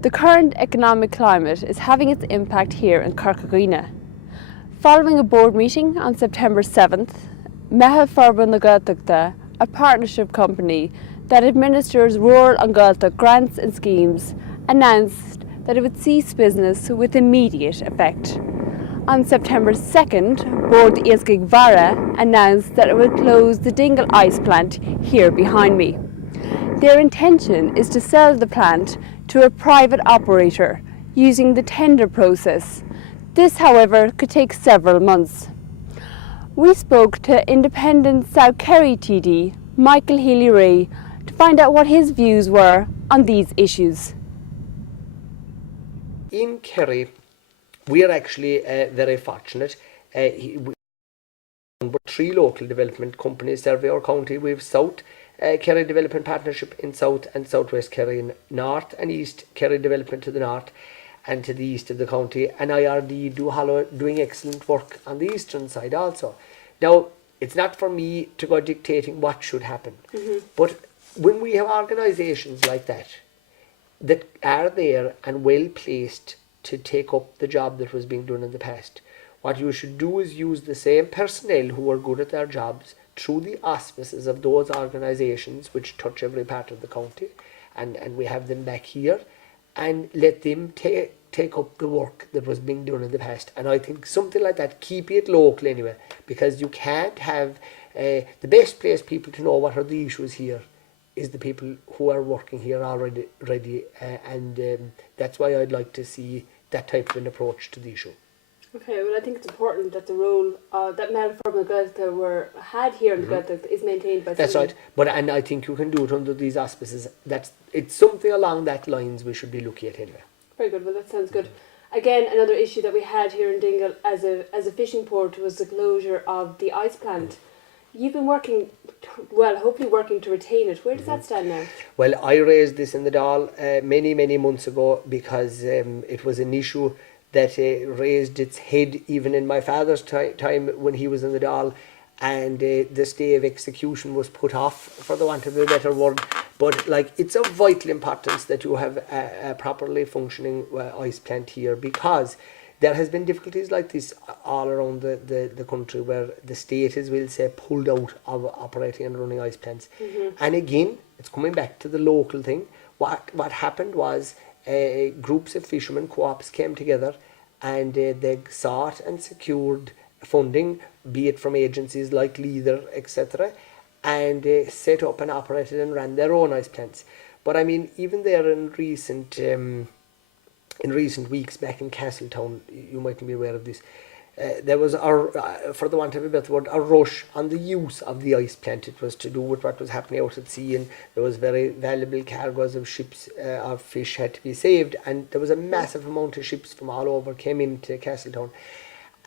The current economic climate is having its impact here in Cork. Following a board meeting on September 7th, M.F.G, a partnership company that administers rural and Gaeltacht grants and schemes, announced that it would cease business with immediate effect. On September 2nd, Board Iascaigh Vara announced that it would close the Dingle Ice Plant here behind me. Their intention is to sell the plant to a private operator using the tender process. This, however, could take several months. We spoke to independent South Kerry TD Michael Healy Rae to find out what his views were on these issues. In Kerry, we are actually very fortunate. But 3 local development companies serve our county. We have South Kerry Development Partnership in South and Southwest Kerry in North, and East Kerry Development to the north and to the east of the county, and IRD doing excellent work on the eastern side also. Now, it's not for me to go dictating what should happen, but when we have organisations like that are there and well placed to take up the job that was being done in the past, what you should do is use the same personnel who are good at their jobs through the auspices of those organisations which touch every part of the county, and we have them back here, and let them take up the work that was being done in the past. And I think something like that, keep it local anyway, because you can't have the best place people to know what are the issues here is the people who are working here already, and that's why I'd like to see that type of an approach to the issue. Okay, well, I think it's important that the role that M.F.G had here in the Gaeltacht is maintained by That's someone. right, and I think you can do it under these auspices. It's something along that lines we should be looking at anyway. Very good, well, that sounds good. Again, another issue that we had here in Dingle as a fishing port was the closure of the ice plant. You've been working, hopefully working to retain it. Where does that stand now? Well, I raised this in the Dáil many months ago because it was an issue that raised its head even in my father's time when he was in the Dáil, and the stay of execution was put off, for the want of a better word. But it's of vital importance that you have a properly functioning ice plant here, because there has been difficulties like this all around the country where the state is, we'll say, pulled out of operating and running ice plants. And again, it's coming back to the local thing. What happened was groups of fishermen co-ops came together, and they sought and secured funding, be it from agencies like Leader, etc., and set up and operated and ran their own ice plants. But I mean, even there in recent weeks back in Castletown, you mightn't be aware of this, there was, for the want of a better word, a rush on the use of the ice plant. It was to do with what was happening out at sea, and there was very valuable cargoes of ships, of fish had to be saved, and there was a massive amount of ships from all over came into Castletown.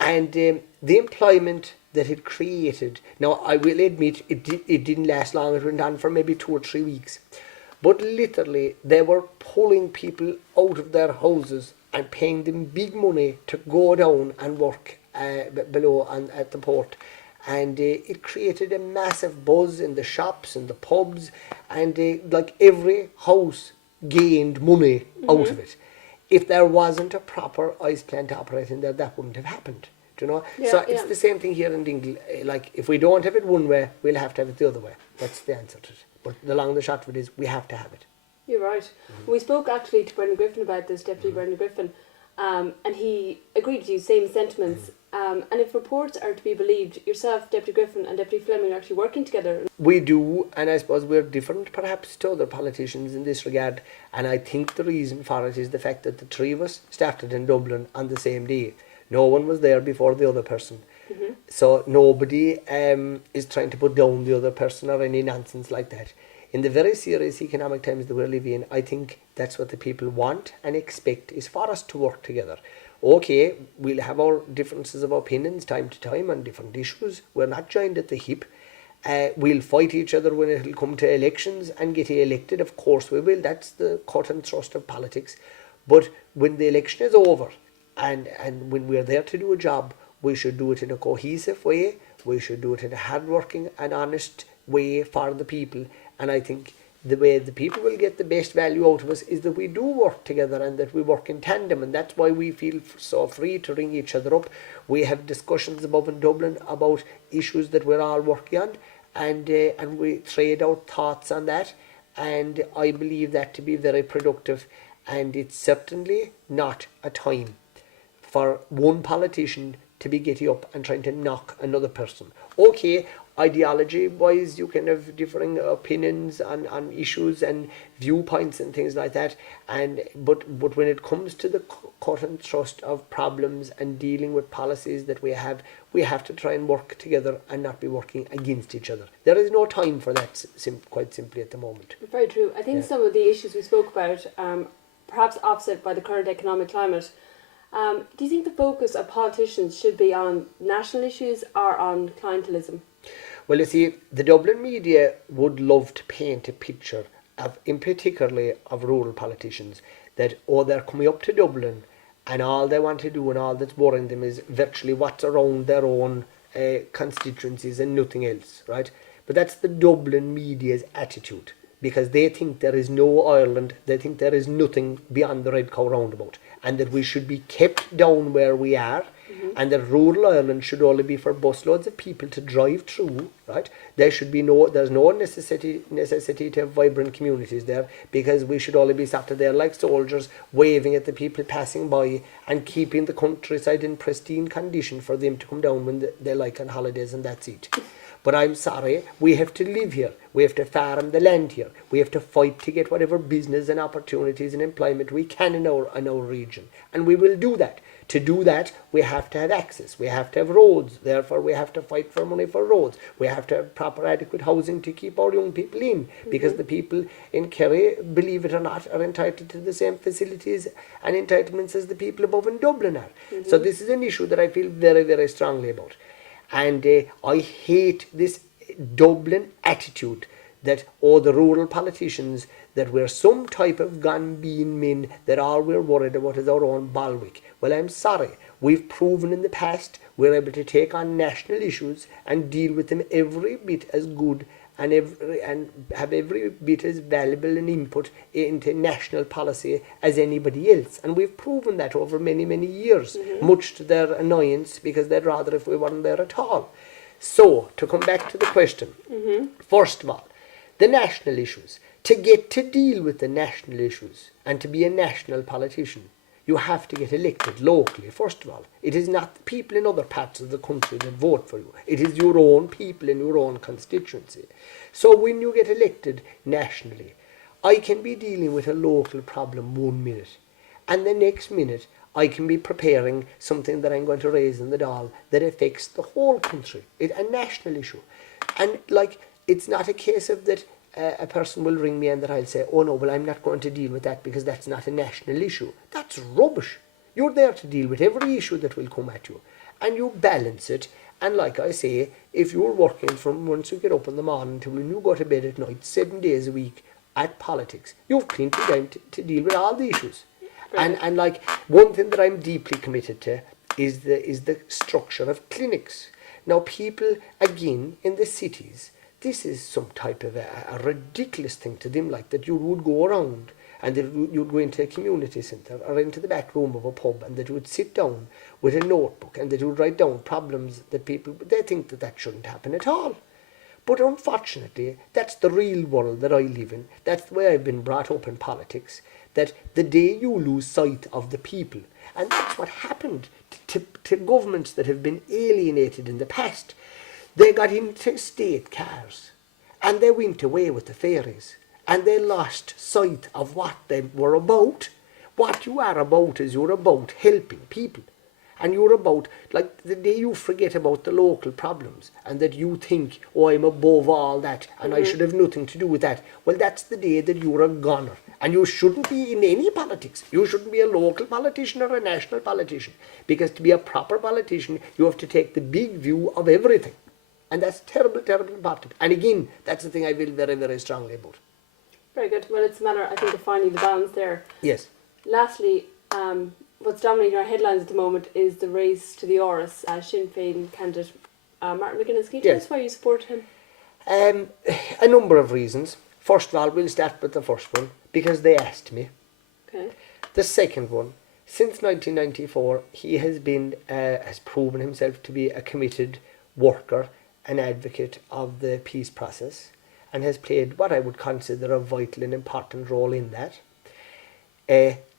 And the employment that it created, now I will admit it didn't last long. It went on for maybe 2 or 3 weeks. But literally, they were pulling people out of their houses and paying them big money to go down and work below at the port. And it created a massive buzz in the shops and the pubs, and every house gained money out of it. If there wasn't a proper ice plant operating there, that wouldn't have happened. Do you know? It's the same thing here in Dingle. If we don't have it one way, we'll have to have it the other way. That's the answer to it. But the long and the short of it is, we have to have it. You're right. We spoke actually to Brendan Griffin about this, Deputy Brendan Griffin, and he agreed with you, same sentiments. And if reports are to be believed, yourself, Deputy Griffin and Deputy Fleming are actually working together. We do, and I suppose we're different perhaps to other politicians in this regard, and I think the reason for it is the fact that the 3 of us started in Dublin on the same day. No one was there before the other person. So nobody is trying to put down the other person or any nonsense like that. In the very serious economic times that we're living in, I think that's what the people want and expect, is for us to work together. Okay, we'll have our differences of opinions time to time on different issues. We're not joined at the hip. We'll fight each other when it'll come to elections and get elected. Of course we will. That's the cut and thrust of politics. But when the election is over and when we're there to do a job, we should do it in a cohesive way. We should do it in a hard-working and honest way for the people. And I think the way the people will get the best value out of us is that we do work together and that we work in tandem, and that's why we feel so free to ring each other up. We have discussions above in Dublin about issues that we're all working on, and we trade our thoughts on that, and I believe that to be very productive. And it's certainly not a time for one politician to be getting up and trying to knock another person. Okay, ideology wise you can have differing opinions on issues and viewpoints and things like that, but when it comes to the cut and thrust of problems and dealing with policies that we have to try and work together and not be working against each other. There is no time for that, quite simply, at the moment. Very true. I think some of the issues we spoke about, perhaps offset by the current economic climate, do you think the focus of politicians should be on national issues or on clientelism? Well, you see, the Dublin media would love to paint a picture of, in particularly of rural politicians, that they're coming up to Dublin and all they want to do and all that's worrying them is virtually what's around their own constituencies and nothing else, right? But that's the Dublin media's attitude, because they think there is no Ireland, they think there is nothing beyond the Red Cow roundabout, and that we should be kept down where we are, and that rural Ireland should only be for busloads of people to drive through, right? There's no necessity to have vibrant communities there, because we should only be sat there like soldiers, waving at the people passing by and keeping the countryside in pristine condition for them to come down when they like on holidays, and that's it. But I'm sorry, we have to live here. We have to farm the land here. We have to fight to get whatever business and opportunities and employment we can in our region. And we will do that. To do that, we have to have access. We have to have roads. Therefore, we have to fight for money for roads. We have to have proper adequate housing to keep our young people in. Because the people in Kerry, believe it or not, are entitled to the same facilities and entitlements as the people above in Dublin are. So this is an issue that I feel very, very strongly about. And I hate this Dublin attitude that, the rural politicians, that we're some type of gun-bean men, that all we're worried about is our own Balwick. Well, I'm sorry. We've proven in the past we're able to take on national issues and deal with them every bit as good and have every bit as valuable an input into national policy as anybody else. And we've proven that over many, many years, much to their annoyance, because they'd rather if we weren't there at all. So, to come back to the question, first of all, the national issues. To get to deal with the national issues and to be a national politician, you have to get elected locally, first of all. It is not the people in other parts of the country that vote for you. It is your own people in your own constituency. So when you get elected nationally, I can be dealing with a local problem 1 minute, and the next minute I can be preparing something that I'm going to raise in the Dáil that affects the whole country. It's a national issue. And it's not a case of that a person will ring me and that I'll say, oh no, well, I'm not going to deal with that because that's not a national issue. That's rubbish. You're there to deal with every issue that will come at you, and you balance it. And like I say, if you're working from once you get up in the morning till when you go to bed at night, 7 days a week at politics, you've plenty of time to deal with all the issues. Right. And one thing that I'm deeply committed to is the structure of clinics. Now, people, again, in the cities, this is some type of a ridiculous thing to them, like that you would go around and that you'd go into a community centre or into the back room of a pub, and that you would sit down with a notebook and that you would write down problems that people, they think that shouldn't happen at all. But unfortunately, that's the real world that I live in. That's the way I've been brought up in politics, that the day you lose sight of the people, and that's what happened to governments that have been alienated in the past. They got into state cars and they went away with the fairies, and they lost sight of what they were about. What you are about is you're about helping people. And you're about, like, the day you forget about the local problems and that you think, oh, I'm above all that and I should have nothing to do with that. Well, that's the day that you're a goner. And you shouldn't be in any politics. You shouldn't be a local politician or a national politician. Because to be a proper politician, you have to take the big view of everything. And that's terrible, terrible important. And again, that's the thing I feel very, very strongly about. Very good. Well, it's a matter, I think, of finding the balance there. Yes. Lastly, what's dominating our headlines at the moment is the race to the Áras. Sinn Féin candidate Martin McGuinness. Can you tell us why you support him? A number of reasons. First of all, we'll start with the first one, because they asked me. Okay. The second one, since 1994, he has proven himself to be a committed worker and advocate of the peace process, and has played what I would consider a vital and important role in that.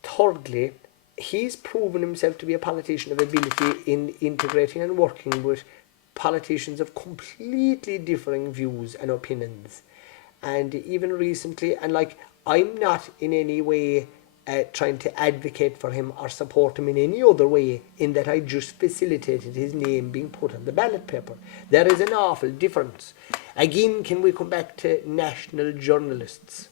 Thirdly, he's proven himself to be a politician of ability in integrating and working with politicians of completely differing views and opinions. And even recently, and like, I'm not in any way trying to advocate for him or support him in any other way, in that I just facilitated his name being put on the ballot paper. There is an awful difference. Again, can we come back to national journalists?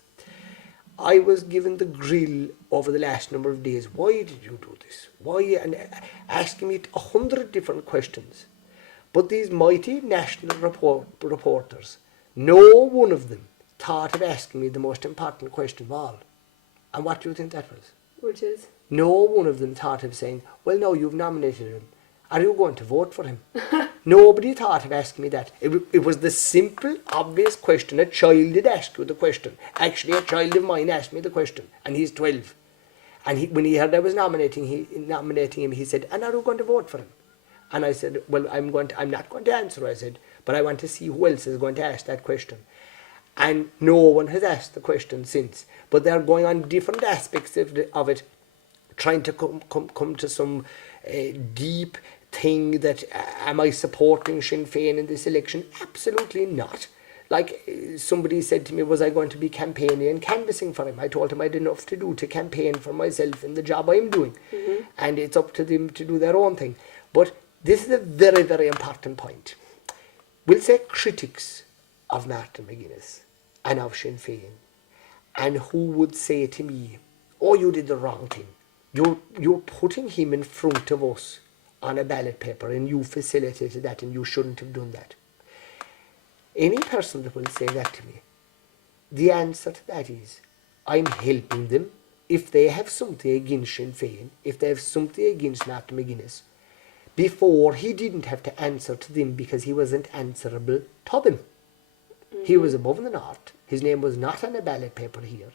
I was given the grill over the last number of days. Why did you do this? Why? And asking me 100 different questions. But these mighty national reporters, no one of them thought of asking me the most important question of all. And what do you think that was? Which is? No one of them thought of saying, well, no, you've nominated him. Are you going to vote for him? Nobody thought of asking me that. It was the simple, obvious question. A child did ask you the question. Actually, a child of mine asked me the question, and he's 12. And when he heard I was nominating him, he said, and are you going to vote for him? And I said, well, I'm not going to answer, I said, but I want to see who else is going to ask that question. And no one has asked the question since. But they're going on different aspects of it, trying to come to some deep thing that, am I supporting Sinn Féin in this election? Absolutely not. Like somebody said to me, was I going to be campaigning and canvassing for him? I told him I had enough to do to campaign for myself in the job I'm doing. Mm-hmm. And it's up to them to do their own thing. But this is a very, very important point. We'll say critics of Martin McGuinness and of Sinn Féin, and who would say to me, oh, you did the wrong thing. You're putting him in front of us on a ballot paper, and you facilitated that, and you shouldn't have done that. Any person that will say that to me, the answer to that is, I'm helping them. If they have something against Sinn Féin, if they have something against Martin McGuinness, before he didn't have to answer to them because he wasn't answerable to them. Mm-hmm. He was above the north. His name was not on a ballot paper here.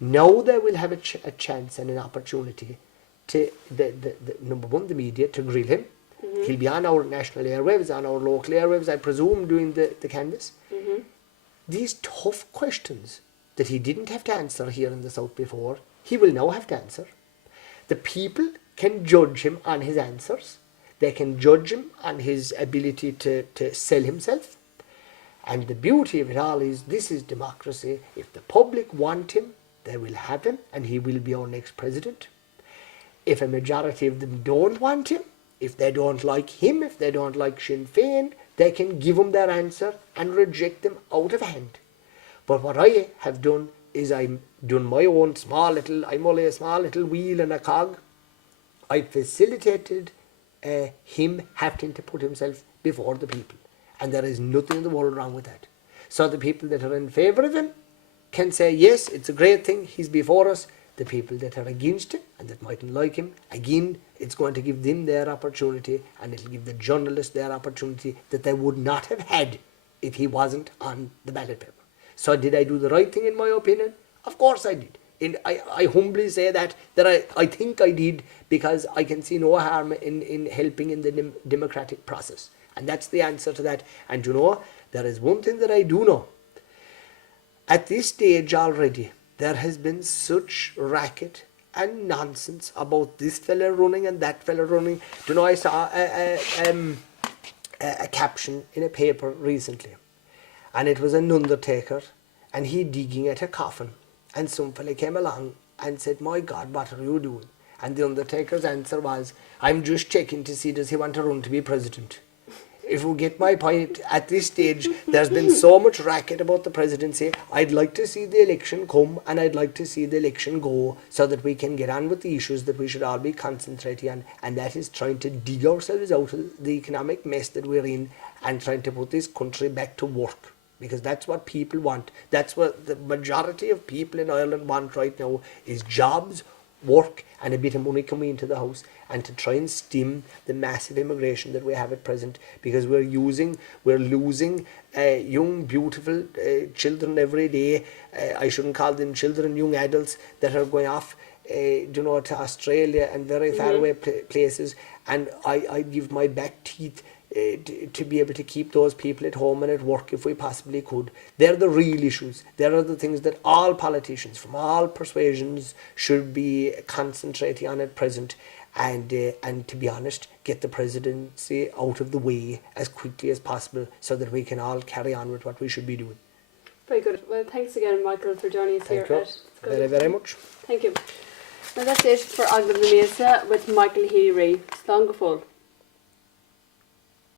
Now they will have a chance and an opportunity to, the number one, the media, to grill him. Mm-hmm. He'll be on our national airwaves, on our local airwaves, I presume, doing the canvass. Mm-hmm. These tough questions that he didn't have to answer here in the South before, he will now have to answer. The people can judge him on his answers. They can judge him on his ability to sell himself. And the beauty of it all is, this is democracy. If the public want him, they will have him, and he will be our next president. If a majority of them don't want him, if they don't like him, if they don't like Sinn Féin, they can give him their answer and reject them out of hand. But what I have done is I'm done my own I'm only a small little wheel and a cog. I facilitated him having to put himself before the people. And there is nothing in the world wrong with that. So the people that are in favour of him can say, yes, it's a great thing, he's before us. The people that are against him and that mightn't like him, again, it's going to give them their opportunity, and it'll give the journalists their opportunity that they would not have had if he wasn't on the ballot paper. So did I do the right thing in my opinion? Of course I did. I humbly say that I think I did, because I can see no harm in helping in the democratic process. And that's the answer to that. And you know, there is one thing that I do know. At this stage already, there has been such racket and nonsense about this fella running and that fella running. Do you know, I saw a caption in a paper recently, and it was an undertaker, and he digging at a coffin, and some fella came along and said, my God, what are you doing? And the undertaker's answer was, I'm just checking to see, does he want to run to be president? If you get my point, at this stage, there's been so much racket about the presidency. I'd like to see the election come, and I'd like to see the election go, so that we can get on with the issues that we should all be concentrating on, and that is trying to dig ourselves out of the economic mess that we're in, and trying to put this country back to work. Because that's what people want. That's what the majority of people in Ireland want right now, is jobs, work and a bit of money coming into the house, and to try and stem the massive immigration that we have at present, because we're losing young, beautiful children every day. I shouldn't call them children, young adults that are going off, to Australia and very far away places. And I give my back teeth to be able to keep those people at home and at work if we possibly could. They're the real issues. There are the things that all politicians from all persuasions should be concentrating on at present, and to be honest, get the presidency out of the way as quickly as possible so that we can all carry on with what we should be doing. Very good. Well, thanks again, Michael, for joining us here. Thank you very, very much. Thank you. Well, that's it for Agla the Mesa with Michael Healy Rae. Slán go fóill.